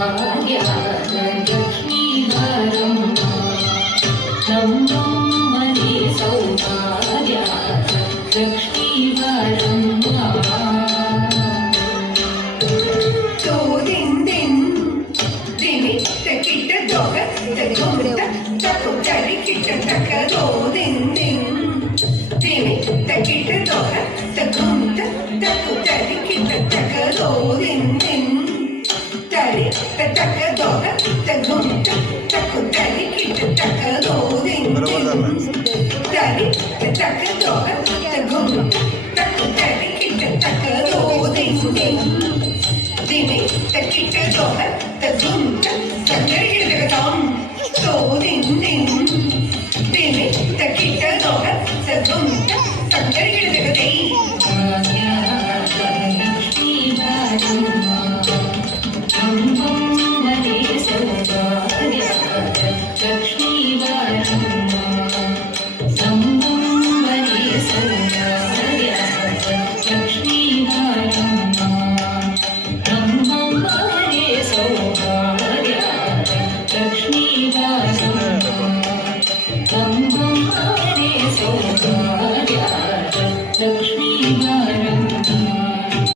ಸೌಭಾಗ್ಯದ ಲಕ್ಷ್ಮೀ ಬಾರಮ್ಮ ನಮ್ಮಮ್ಮನೆ ಸೌಭಾಗ್ಯದ ಲಕ್ಷ್ಮೀ ಬಾರಮ್ಮ ತೋದಿಂದಿನ್ ದಿನಿ ತಕಿಟ ದೊಗ ತಗುಂತ ತಕು ತರಿ ಕಿಟ ತಕ ತೋದಿಂದಿನ್ ದಿನಿ ತಕಿಟ ದೊಗ ತಗುಂತ ತಕು ತರಿ ಕಿಟ ತಕ ತೋದಿಂದಿನ್ ತರಿ ತಕ ದೊಗ ತಗುಂತ ತಕು ತರಿ ಕಿಟ ತಕ ತೋದಿಂದಿನ್ ತರಿ ತಕ ದೊಗ ತಗುಂತ ತಕು ತರಿ ಕಿಟ ತಕ ತೋದಿಂದಿನ್ ದಿನಿ ತಕಿಟ ದೊಗ